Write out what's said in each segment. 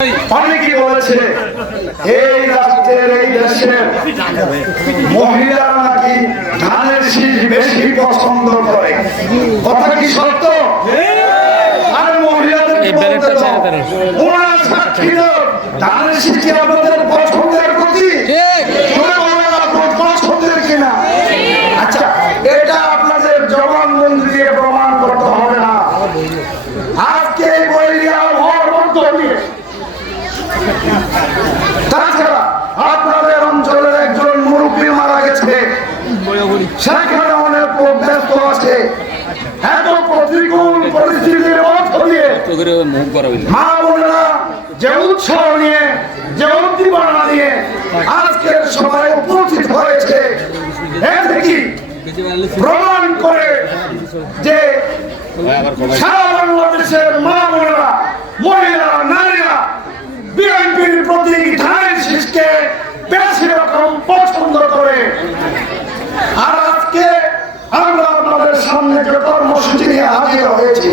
অনেকে বলেছে এই রাষ্ট্রের এই দেশে মহিলারা নাকি ধানের শীষ বেশি পছন্দ করে। কথা কি সত্য? আর মহিলাদের ধানের শীষ কি আপনাদের পছন্দের প্রতি তোমরা বলো না, আপনার পছন্দের কিনা আচ্ছা এটা আপনাদের জবানবন্দি দিয়ে প্রমাণ করতে হবে না আজকে এই বইয়া হওয়ার মধ্য দিয়ে তাছাড়া আপনাদের অঞ্চলের একজন মুরব্বী মারা গেছে সেখানে অনেক লোক ব্যস্ত আছে এত প্রতিকূল পরিস্থিতির মধ্য দিয়ে চোখের মুখ করা বোনেরা, যে উৎসাহ নিয়ে, যে উদ্দীপনা নিয়ে আজকের সবাই উপস্থিত হয়েছে প্রতি ধানের শীষকে বেশি রকম পছন্দ করে আর আজকে আমরা আপনাদের সামনে যে কর্মসূচি নিয়ে হাজির হয়েছি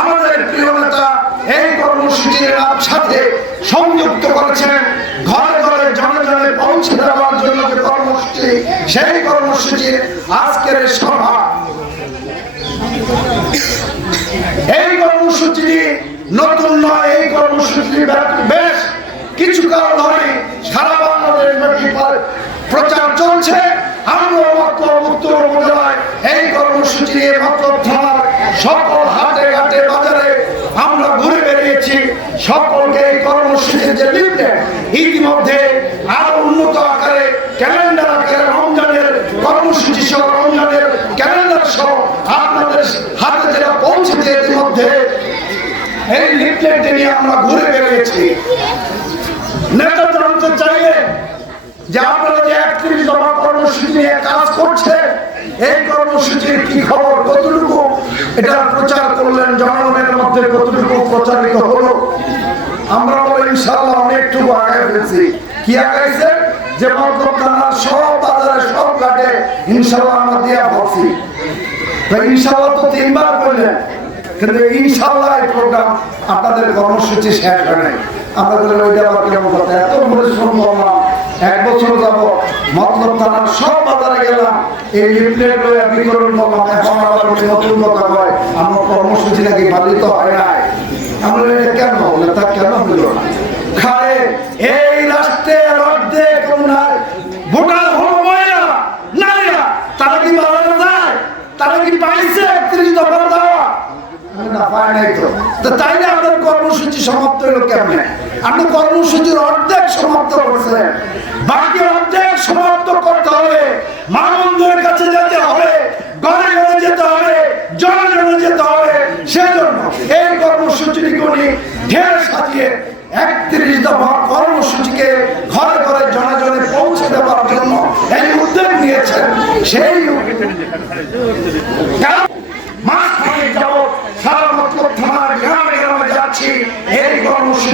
আমাদের প্রিয় নেতা এই কর্মসূচির সাথে সংযুক্ত করেছেন। ঘরে ঘরে জনে জনে পৌঁছে দেওয়ার জন্য যে কর্মসূচি, সেই কর্মসূচির আজকের সভা। এই কর্মসূচি নতুন নয়, এই কর্মসূচি বেশ কিছুকাল ধরে সারা বাংলাদেশ প্রচার চলছে। আমরা এই কর্মসূচি সকল ঘাটে বাজারে আমরা ঘুরে বেরিয়েছি সকলকে এই কর্মসূচির যে লিফলেট ইতিমধ্যে আরও উন্নত আকারে ক্যালেন্ডার আকারে রমজানের কর্মসূচি সহ, রমজানের ক্যালেন্ডার সহ আপনাদের হাতে যেটা পৌঁছেছে ইতিমধ্যে এই লিফলেট নিয়ে আমরা ঘুরে বেরিয়েছি নেতা চাইলে যে আপনারা যে একত্রিশ দফা কর্মসূচি নিয়ে কাজ করছে, এই কর্মসূচির কি খবর? কতটুকু এটা প্রচার করলেন জনগণের মধ্যে কতটুকু প্রচারিত হলো আমরা বলে ইনশাল্লাহ অনেকটুকু আগায় ফেলছি কি আগাইছে? যে সব বাজারে, সব ঘাটে ইনশাল্লাহ আমরা দিয়া ভাবছি তো ইনশাল্লাহ তো তিনবার কিন্তু ইনশাল্লাহ এই প্রোগ্রাম আপনাদের কর্মসূচি শেষ হয় নাই। আমরা আবার কেমন কথা এত এক বছর যাব। মতলব থানার সব বাজারে গেলাম। এই লিফলেট লইয়া বিতরণ করলাম। এখন আবার ওই নতুন কথা কয়, আমার কর্মসূচি নাকি পালিত হয় নাই। আমরা এটা কেন? বলে, তা কেন হইল না খায় এই রাষ্ট্রের অর্ধেক উনার ভোটার হলো মহিলারা নারীরা তারা কি বাড়ানো যায় তারা কি পাইছে একত্রিশ দফা দেওয়া না পায় নাই তো তো তাই না আপনার কর্মসূচি সমাপ্ত হলো কেমনে আপনি কর্মসূচির অর্ধেক সমাপ্ত করছেন বাকি অর্ধেক সমাপ্ত করতে হবে। মানবন্ধের কাছে যেতে হবে ঘরে ঘরে যেতে হবে জনে জনে যেতে হবে। সেজন্য এই কর্মসূচিটি উনি ঢের সাজিয়ে একত্রিশ দফা কর্মসূচিকে ঘরে ঘরে জনে জনে পৌঁছে দেওয়ার জন্য এই উদ্যোগ নিয়েছেন। সেই কারণ মাস খানেক যাবৎ সারা মতলব থানার গ্রামে গ্রামে যাচ্ছি এই কর্মসূচি নিয়ে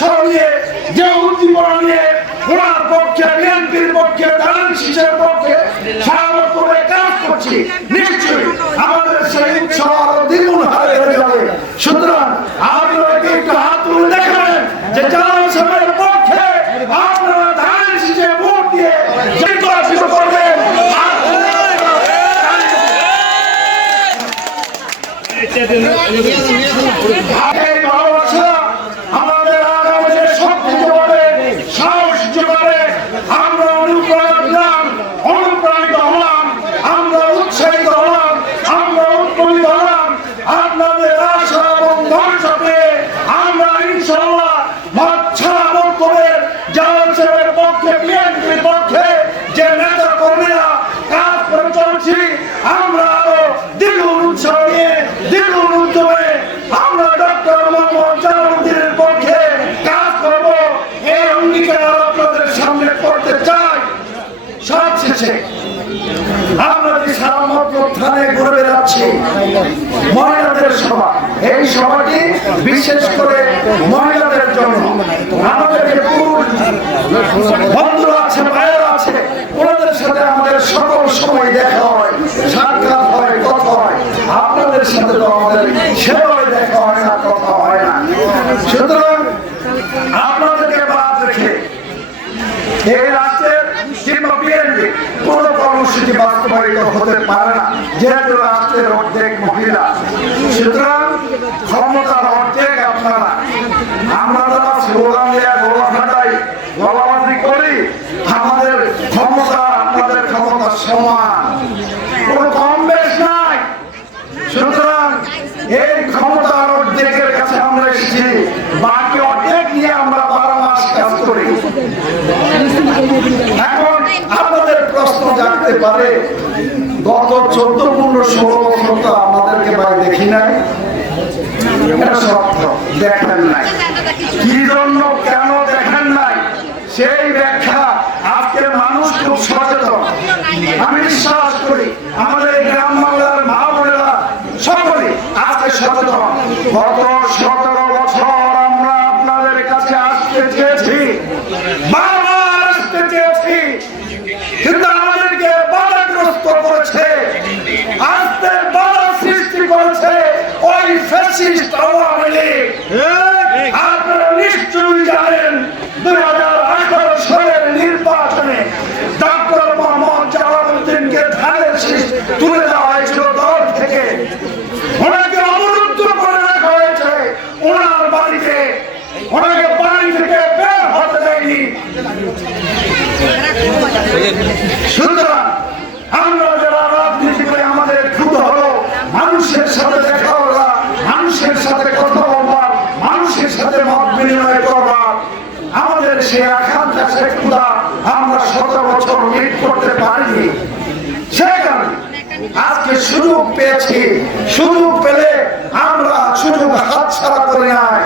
উৎসাহ নিয়ে, যে উদ্দীপনা নিয়ে ওনার পক্ষে, বিএনপির পক্ষে দালান শিশের পক্ষে সারাবত করে কাজ করছি। নিশ্চয়ই আমাদের সেই উৎসাহ আরও দ্বিগুণ হারে হয়ে যাবে। আপনারা শেষে আমরা যে সারা মত থানায় ঘুরে বেড়াচ্ছি মহিলাদের সভা, এই সভাটি বিশেষ করে মহিলাদের জন্য। আমাদের আছে, ভাইয়েরা আছে ওনাদের সাথে আমাদের সকল সময় দেখা হয় সাক্ষাৎ হয় কথা হয় আপনাদের সাথে তো আমাদের সেভাবে দেখা হয় না কথা হয় না সুতরাং আপনাদেরকে বাদ রেখে এই রাষ্ট্রের কিংবা বিএনপি কোন কর্মসূচি বাস্তবায়িত হতে পারে না। যেহেতু রাষ্ট্রের অর্ধেক মহিলা। সুতরাং ক্ষমতার অর্ধেক আপনারা। আমরা স্লোগান দেয়া, গলা ফাটাই, গলাবাজি করি, আমাদের ক্ষমতা আপনাদের ক্ষমতা সমান কোনো কম বেশ নাই সুতরাং এই ক্ষমতার অর্ধেকের কাছে আমরা এসেছি বাকি অর্ধেক নিয়ে আমরা বারো মাস কাজ করি এখন আপনাদের প্রশ্ন জানতে পারে। গত চোদ্দ পনেরো ষোলো বছর তো আমাদেরকে ভাই দেখি নাই। দেখেন নাই। কি জন্য কেন দেখেন নাই? সেই ব্যাখ্যা মানুষ খুব সচেতন। আমি বিশ্বাস করি, আমাদের গ্রাম বাংলার মা বোনেরা সকলে আজকে সচেতন। গত সতেরো বছর আমরা আপনাদের কাছে আসতে চেয়েছি, বারবার আসতে চেয়েছি। কিন্তু ফ্যাসিস্ট আওয়ামী আমাদের আকাঙ্ক্ষা সে ক্ষুদা আমরা শত বছর মিট করতে পারিনি। আজকে সুযোগ পেয়েছি, সুযোগ পেলে আমরা সুযোগ হাতছাড়া করে নাই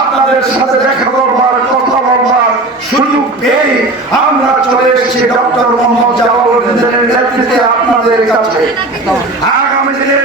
আপনাদের সাথে দেখা করবার কথা বলবার সুযোগ পেয়ে আমরা চলে এসেছি ডক্টর মোহাম্মদ জালালউদ্দিনের নেতৃত্বে আপনাদের কাছে। আগামী দিনে